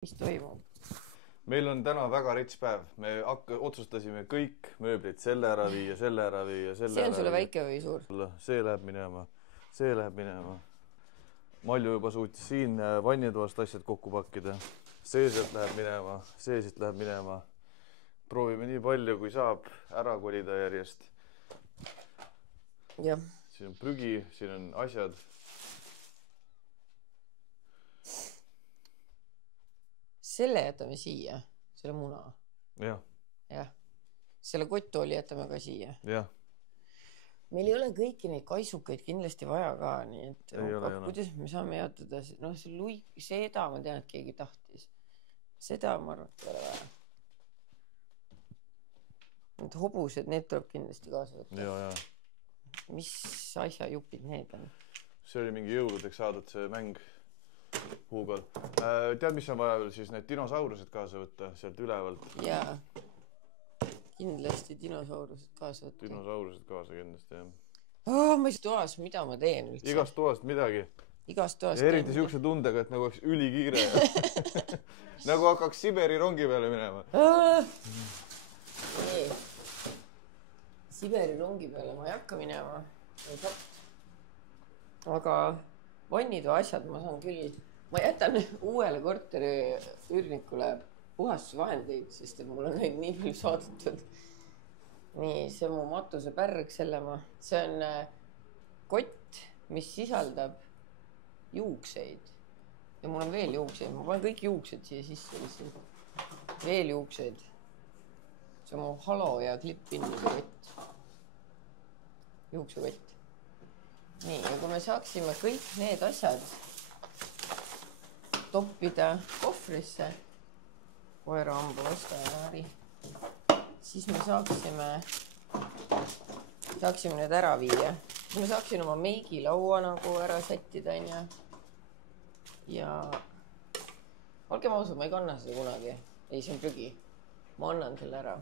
Mis toimub? Meil on täna väga rits päev. Me otsustasime kõik mööblid selle ära viia, selle ära viia, selle see on sulle väike või suur? See läheb minema, see läheb minema. Malju juba suutis siin vannitoast asjad kokku pakkida. See sealt läheb minema, see siit läheb minema. Proovime nii palju, kui saab ära kolida järjest. Jah. Siin on prügi, siin on asjad. Selle jätame siia, selle muna. Jah. Jah. Selle kotttooli jätame ka siia. Jah. Meil ei ole kõiki neid kaisukeid kindlasti vaja ka, nii et kuidas me saame jaotada? No seda ma tean, et keegi tahtis. Seda ma arvan, et ei ole vaja. Need hobused, need tuleb kindlasti kaasa võtta. Ja. Mis asja jupid need on? See oli mingi jõuludeks saadud see mäng Huugol. Tead, mis on vaja veel siis need dinosaurused kaasa võtta sealt ülevalt? Jaa. Kindlasti dinosaurused kaasa võtta. Dinosaurused kaasa kindlasti, jah. Ma ei toas, mida ma teen üldse? Igast toast midagi. Igast toast. Eriti siukse tundega, et nagu oleks ülikiire. Nagu hakkaks Siberi rongi peale minema. Nii. Siberi rongi peale ma ei hakka minema. Aga vannitoa asjad ma saan küll. Ma jätan uuele korteri üürnikule puhastusvahendeid, sest et mul on neid nii palju saadetud. Nii, see on mu matuse pärg selle ma. See on kott, mis sisaldab juukseid. Ja mul on veel juukseid. Ma panen kõik juuksed siia sisse. Veel juukseid. See on mu halo ja klipp-pinnide kott. Juuksekott. Nii, ja kui me saaksime kõik need asjad toppida kohvrisse, koera hamba vastu ja naari, siis me saaksime need ära viia. Me saaksime oma meigilaua nagu ära sättida, ja olgem ausad, ma ei kanna seda kunagi. Ei, see on prügi. Ma annan selle ära.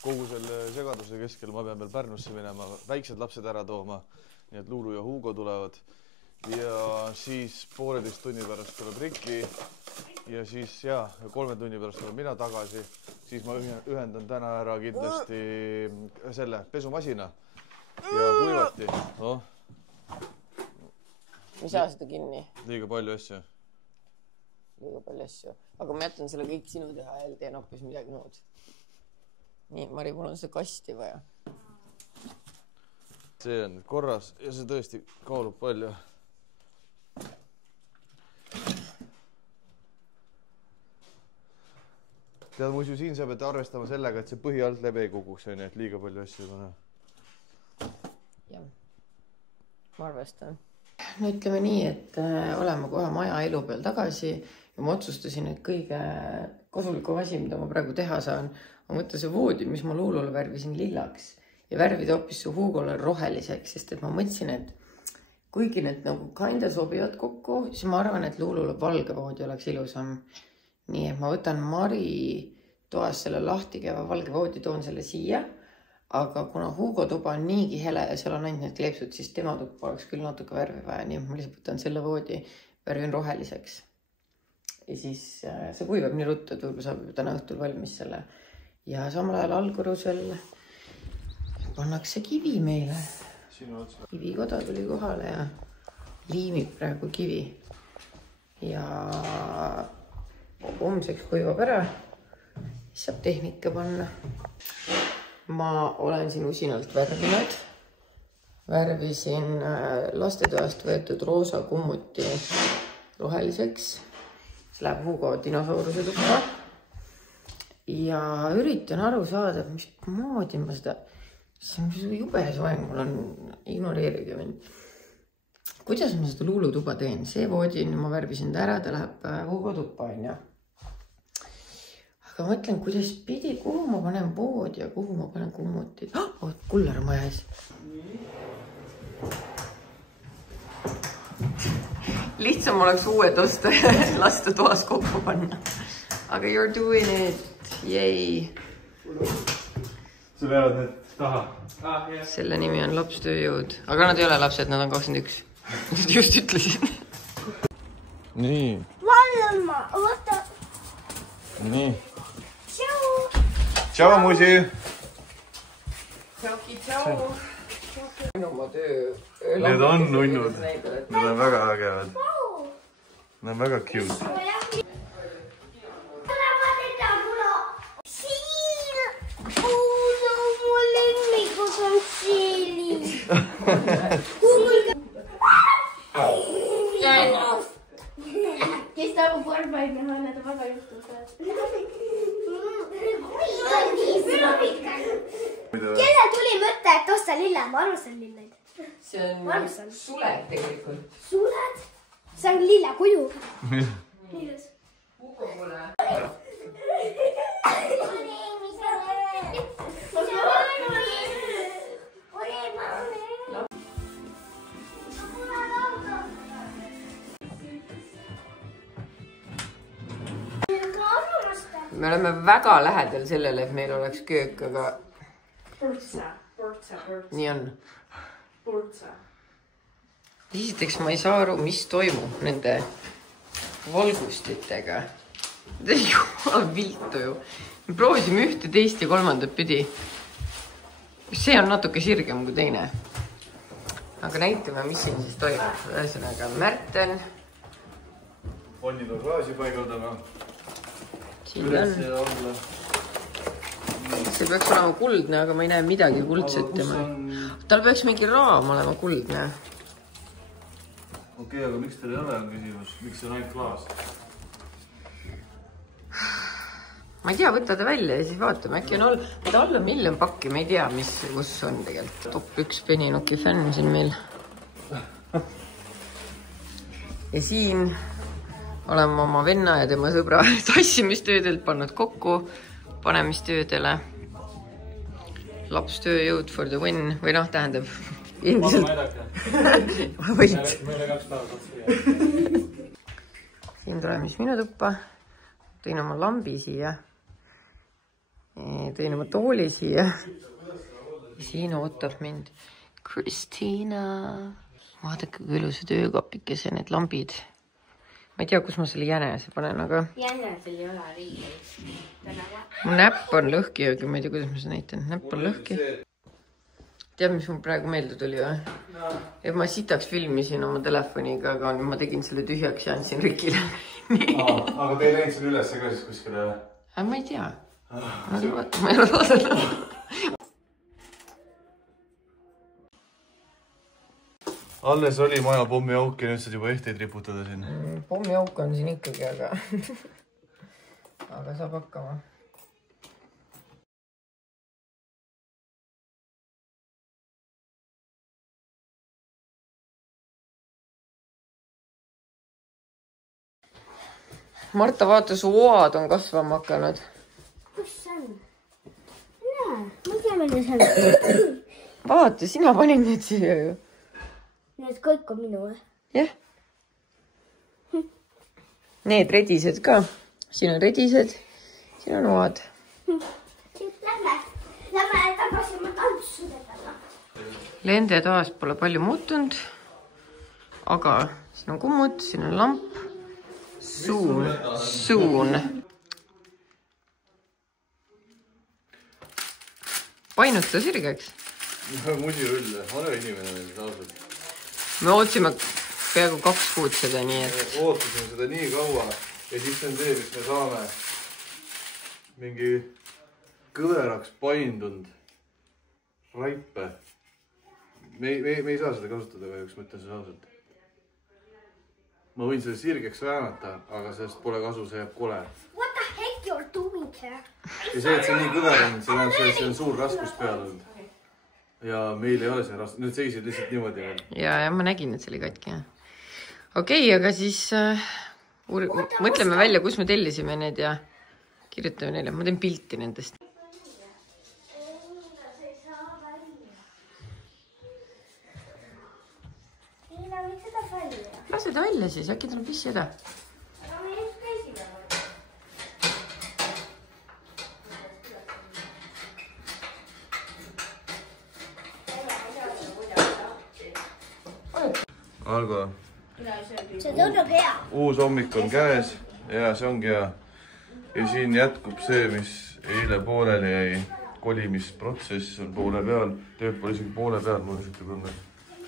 Kogu selle segaduse keskel ma pean veel Pärnusse minema, väiksed lapsed ära tooma, nii et Luulu ja Hugo tulevad. Ja siis 1,5 tunni pärast tuleb Riki ja siis 3 tunni pärast tuleb mina tagasi. Siis ma ühendan täna ära kindlasti selle pesumasina ja kuivati. No. Ei saa seda kinni? Liiga palju asju. Liiga palju asju. Aga ma jätan selle kõik sinu teha ja teen hoopis midagi muud. Nii, Mari, mul on seda kasti vaja. See on korras ja see tõesti kaalub palju. Tead, muidu siin sa pead arvestama sellega, et see põhi alt läbi ei kukuks, et liiga palju asju pane. Jah, ma arvestan. No ütleme nii, et oleme kohe maja elu peal tagasi ja ma otsustasin, et kõige kasulikum asi, mida ma praegu teha saan, on võtta see voodi, mis ma Luulule värvisin lillaks ja värvida hoopis su Hugole roheliseks, sest et ma mõtlesin, et kuigi need nagu kinda sobivad kokku, siis ma arvan, et Luulule valge voodi oleks ilusam. Nii, et ma võtan Mari toas selle lahti käeva valge voodi, toon selle siia, aga kuna Hugo tuba on niigi hele ja seal on ainult need kleepsud, siis tema tuppa oleks küll natuke värvi vaja, nii et ma lihtsalt võtan selle voodi, värvin roheliseks. Ja siis see kuivab nii ruttu, et võib-olla saab täna õhtul valmis selle. Ja samal ajal allkorrusel pannakse kivi meile. Kivikoda tuli kohale ja liimib praegu kivi. Ja homseks kuivab ära, siis saab tehnika panna. Ma olen siin usinalt värvinud. Värvisin lastetoast võetud roosa kummuti roheliseks. See läheb Hugo dinosauruse tuppa. Ja üritan aru saada, mis moodi ma seda... See on jube soeng, mul on ignoreerige mind. Kuidas ma seda Luulu tuba teen? See voodi ma värvisin ta ära, ta läheb Hugo tuppa, on ju. Aga mõtlen, kuidas pidi, kuhu ma panen voodi ja kuhu ma panen kummutid. Kullar maja ees. Lihtsam oleks uued osta ja lasta toas kokku panna. Aga you're doing it. Yay. Sa veavad need taha. Selle nimi on lapstööjõud. Aga nad ei ole lapsed, nad on 21. Just ütlesin. Nii. Alma, oota. Nii. Tšau, musi. Tšau. Need on nunnud. Need on väga ägevad. Need on väga cute. Kes tahab korvpalli näha, need on väga juhtused. Kellel tuli mõte, et osta lille? Ma arvasin lilleid. See on suled tegelikult. Suled? See on lille kuju. Milles? Hugo pole. Me oleme väga lähedal sellele, et meil oleks köök, aga nii on. Esiteks ma ei saa aru, mis toimub nende valgustitega. Jumala viltu ju. Me proovisime ühte, teist ja kolmandat pidi. See on natuke sirgem kui teine. Aga näitame, mis siin siis toimub. Ühesõnaga Märten. Ponnid on klaasi paigaldama. Siin on. See peaks olema kuldne, aga ma ei näe midagi kuldset tema. Tal peaks mingi raam olema kuldne. Okei, aga miks teil ei ole on küsimus? Miks see on ainult klaas? Ma ei tea, võtta ta välja ja siis vaatame. Äkki on all 1 miljon pakki, ma ei tea, kus on tegelikult. Top 1 Peninuki fänn siin meil. Ja siin oleme oma venna ja tema sõbra tassimistöödelt pannud kokku panemistöödele. Lapstööjõud for the win. Või noh, tähendab endiselt. Võit. Siin tuleb mis minu tuppa. Tõin oma lambi siia. Tõin oma tooli siia. Siin ootab mind Kristiina. Vaadake, kui ilusad öökapikese need lambid. Ma ei tea, kus ma selle jänese panen, aga... Jänesel ei ole riigi. Mu näpp on lõhki, aga ma ei tea, kuidas ma seda näitan. Näpp on lõhki. Tead, mis mul praegu meelde tuli või? Et ma sitaks filmisin oma telefoniga, aga ma tegin selle tühjaks ja andsin Rikile. Aga te ei läinud selle üles ka siis kuskile? Ma ei tea. Ma ei ole vaadata. Alles oli maja pommiauk ja nüüd saad juba ehteid riputada siin. Pommiauk on siin ikkagi, aga saab hakkama. Marta, vaata, su oad on kasvama hakanud. Kus see on? Näe, ma ei tea, mida see on. Vaata, sina panid need siia ju. Need kõik on minu või? Jah. Need redised ka. Siin on redised, siin on oad. Lähme tagasi oma tantsude peale. Lende toas pole palju muutunud, aga siin on kummut, siin on lamp. Suun. Painuta sirgeks. Musirull, ole inimene meil tausalt. Me ootsime peaaegu 2 kuud seda, nii et... Ootasime seda nii kaua ja siis on see, mis me saame mingi kõveraks paindunud raipe. Me ei saa seda kasutada, kahjuks mõtlen seda ausalt. Ma võin selle sirgeks väänata, aga sellest pole kasu, see jääb kole. What the heck you're doing here? Ja see, et see nii kõver on, see on suur raskus peal olnud. Ja meil ei ole see raskus, need seisid lihtsalt niimoodi veel. Ja ma nägin, et see oli katki. Okei, aga siis mõtleme välja, kus me tellisime need ja kirjutame neile. Ma teen pilti nendest. Lase ta välja siis, äkki tuleb pissi häda. Algo, see tundub hea. Uus hommik on käes ja see ongi hea. Ja siin jätkub see, mis eile pooleli jäi. Kolimisprotsess on poole peal. Tööd pole isegi poole peal, mul üsite tunne.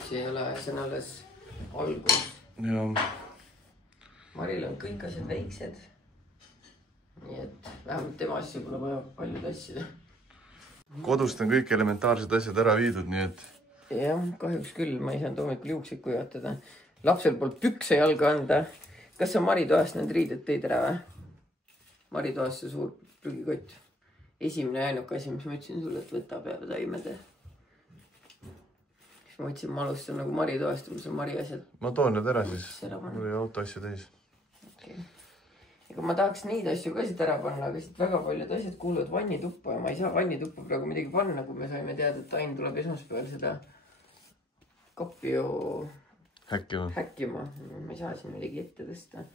See ei ole, see on alles algus. Ja. Maril on kõik asjad väiksed. Nii et vähemalt tema asju pole vaja paljud asjad. Kodust on kõik elementaarsed asjad ära viidud, nii et... Jah, kahjuks küll. Ma ei saanud hommikul juukseid kuivatada. Lapsel poolt pükse jalga anda. Kas sa Mari toast need riided tõid ära või? Mari toast see suur prügikott. Esimene ainuke asi, mis ma ütlesin sulle, et võta peale taimede. Siis ma ütlesin, ma alustan nagu Mari toast, mis on Mari asjad. Ma toon need ära siis. Mul oli auto asju täis. Okay. Ega ma tahaks neid asju ka siit ära panna, aga siit väga paljud asjad kuuluvad vannituppa ja ma ei saa vannituppa praegu midagi panna, kui me saime teada, et Ain tuleb esmaspäeval seda kappi ju häkkima. Ma ei saa siin midagi ette tõsta.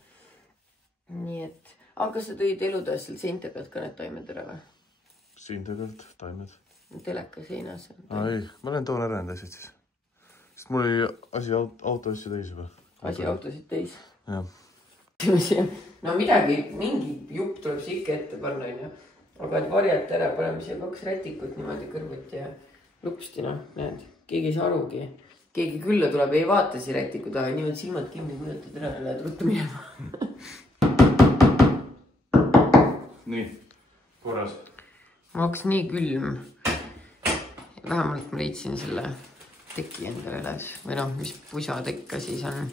Nii et... Aga kas sa tõid elutoas seal seinte pealt ka need taimed ära või? Seinte pealt, taimed. Teleka seinas. Ei, ma olen toon ära need asjad siis. Sest mul oli asi auto asju täis juba. Asi autosid täis? Jah. No midagi, mingi jupp tuleb siia ikka ette panna, aga et varjata ära, paneme siia 2 rätikut niimoodi kõrvuti ja lupsti, näed, keegi ei saa arugi. Keegi külla tuleb, ei vaata siia rätiku taha, niimoodi silmad kinni kujutad ära ja lähed ruttu minema. Nii, korras. Ma hakkas nii külm. Vähemalt ma leidsin selle teki endale üles. Või mis pusatekka siis on.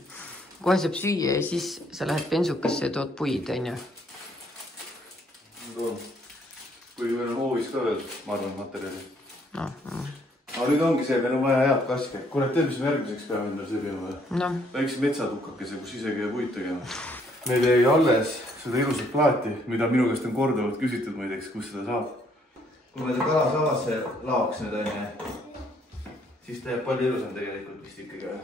Kohe saab süüa ja siis sa lähed bensukasse ja tood puid, on ju? Toon. Kuigi meil on hoovis ka veel, ma arvan, materjali. Aga nüüd ongi see, meil on vaja head kaske. Kurat, tead, mis me järgmiseks peame endale sõbima või? Väikse metsatukakese, kus ise käia puid tegema. Meil jäi alles seda ilusat plaati, mida minu käest on korduvalt küsitud muideks, kus seda saab. Kui me ta kalasavasse laoks nüüd on ja siis ta jääb palju ilusam tegelikult vist ikkagi.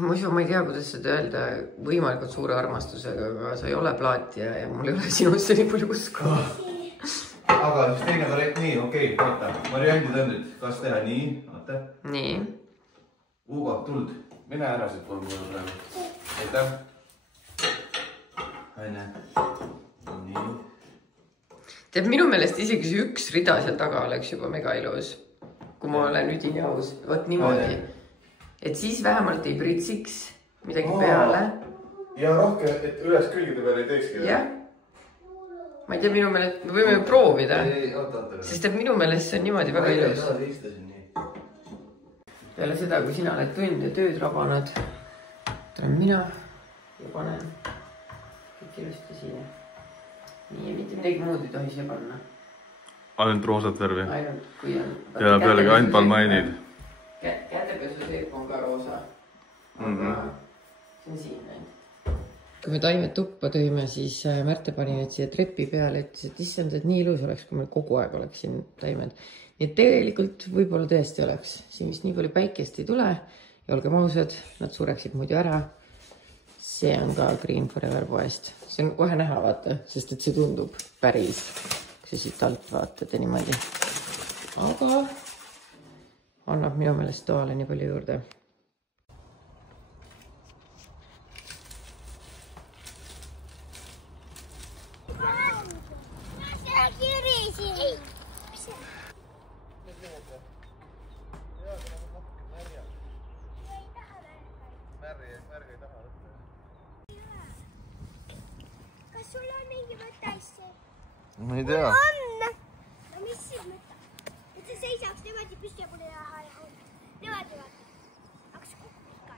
Muidu ma ei tea, kuidas seda öelda võimalikult suure armastusega, aga sa ei ole plaatija ja mul ei ole sinusse nii palju usku. Aga siis teine variant, nii, okei, vaata. Variandid on nüüd, kas teha nii, vaata. Nii. Ugo, tuld. Mine ära siit pool mulle praegu. Aitäh. Aine. Nii. Tead, minu meelest isegi see üks rida seal taga oleks juba mega ilus. Kui ma olen üdini aus. Võt niimoodi. Et siis vähemalt ei pritsiks midagi peale. Ja rohkem, et üles külgide peale ei teekski. Jah. Ma ei tea, minu meelest, me võime proovida. Sest et minu meelest see on niimoodi väga ilus. Peale seda, kui sina oled tund ja tööd rabanud, tulen mina ja panen kõik ilusti siia. Nii, mitte midagi muud ei tohi siia panna. Ainult roosat värvi. Ainult, kui on... Ja pealegi ainult palmainid. Kätepesu teeb on ka roosa. Aga see on siin näinud. Kui me taimed tuppa tõime, siis Märte pani need siia trepi peale, et issand, et nii ilus oleks, kui meil kogu aeg oleks siin taimed. Nii et tegelikult võib-olla tõesti oleks. Siin vist nii palju päikest ei tule ja olgem ausad, nad sureksid muidu ära. See on ka Green Forever poest. See on kohe näha, vaata, sest et see tundub päris, kui sa siit alt vaatad ja niimoodi. Aga... annab minu meelest toale nii palju juurde. Kas sul on mingi mõte asja? Ma ei tea. No mis siis mõte? Et see seisaks niimoodi püsti ja pole raha ja niimoodi vaata. Hakkas kokku ikka.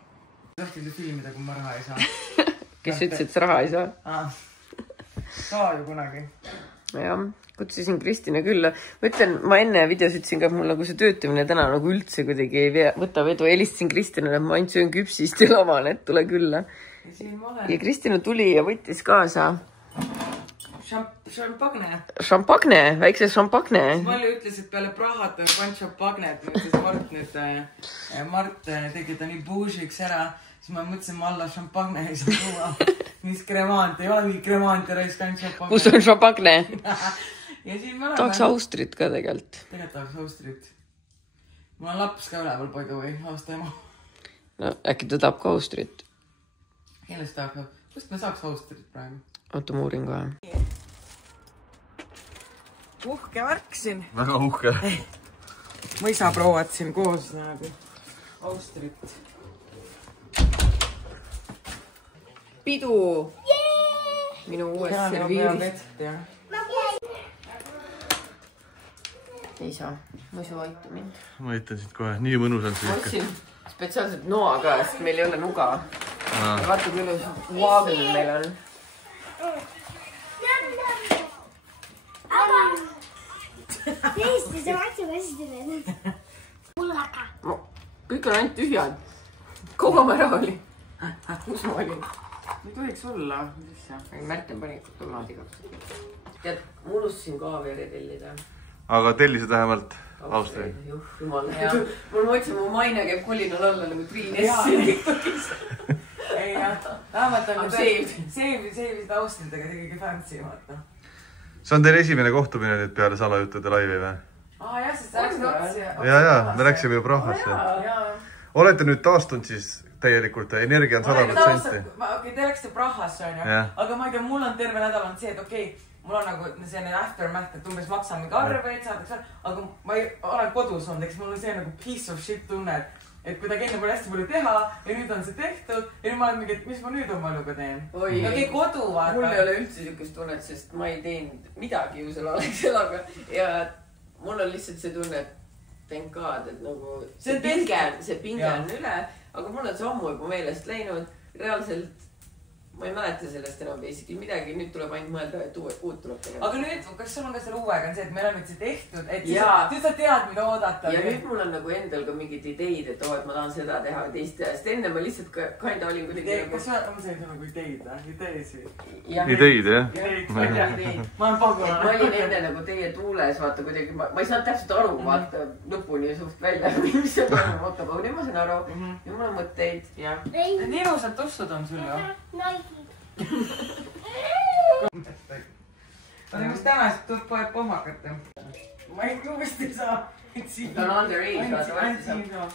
Tahtsin see filmida, kui ma raha ei saa. Kes ütles, et sa raha ei saa? Saa ju kunagi. Jah, kutsusin Kristina külla. Ma ütlen, ma enne videos ütlesin ka, et mul nagu see töötamine täna nagu üldse kuidagi ei võta vedu. Helistasin Kristinale, et ma ainult söön küpsist ja lavan, et tule külla. Ja Kristina tuli ja võttis kaasa šampagne, väikse šampagne. Malli ütles, et peale Prahat on pant šampagnet. Mart tegi ta nii buušiks ära. Siis ma mõtlesin, ma alla šampagne ei saa tuua. Mis kremant, ei ole mingi kremant ja raisk ainult šampagne. Kus on šampagne? Ja siin me oleme. Tahaks Austrit ka tegelikult. Tegelikult tahaks Austrit. Mul on laps ka üleval, by the way, aasta ema. no äkki ta tahab ka Austrit. Kellest tahab? Kust me saaks Austrit praegu? Oota, ma uurin ka. Uhke värk siin. Väga uhke. Mõisaprouad siin koos nagu Austrit. Pidu! Minu uues serviiris. Ei saa, mõisu aitu mind. Ma aitan siit kohe, nii mõnus on see ikka. Ma otsin spetsiaalselt noa ka, sest meil ei ole nuga. Ja vaata kui ilus vaagel meil on. Tõesti, see maksab hästi need. Mullaga. Kõik on ainult tühjad. Kogu ma ära oli. Kus ma olin? Ei tohiks olla. Märten pani tomaadiga. Tead, ma unustasin kaaveri tellida. Aga tellisid vähemalt Austria? Jumal, mul mõtlesin, mu maine käib kolinal alla nagu Triin S. Ei jah, vähemalt on seevisid Austritega kõige fancy, vaata. See on teil esimene kohtumine nüüd peale salajuttude laivi või? Jah, sest sa läksid otsi. Ja, me läksime ju Prahasse. Olete nüüd taastunud siis täielikult, energia on 100%. Okei, te läksite Prahasse, on ju. Aga ma ei tea, mul on terve nädal on see, et okei, mul on nagu selline aftermath, et umbes maksame ka arveid, saadaks, aga ma olen kodus olnud, eks mul on see nagu piece of shit tunne, et kuidagi enne pole hästi palju teha ja nüüd on see tehtud ja nüüd ma olen mingi, et mis ma nüüd oma eluga teen? Okei, kodu vaata. Mul ei ole üldse niisugust tunnet, sest ma ei teinud midagi ju selle Alexelaga ja mul on lihtsalt see tunne, et thank God, et nagu see pinge on üle, aga mul on see ammu juba meelest läinud. Reaalselt ma ei mäleta sellest enam basically midagi, nüüd tuleb ainult mõelda, et uut tuleb tegema. Aga nüüd, kas sul on ka selle uuega on see, et meil on nüüd see tehtud, et nüüd sa tead, mida oodata? Ja nüüd mul on nagu endal ka mingid ideid, et et ma tahan seda teha või teist teha, sest enne ma lihtsalt kinda olin kuidagi... Kas on see nagu ideid või? Ideesi? Ideid, jah? Ma olen paguna. Ma olin enne nagu teie tuules, vaata kuidagi, ma ei saanud täpselt aru, vaata lõpuni suht välja, mis see toimub, aga nüüd ma saan aru, ja mul on mõtteid. Need ilusad tossud on sul ju? Aga mis tänast tuleb poed pohmakate? Ma ei kõvasti saa. Ta on underage, vaata varsti saab.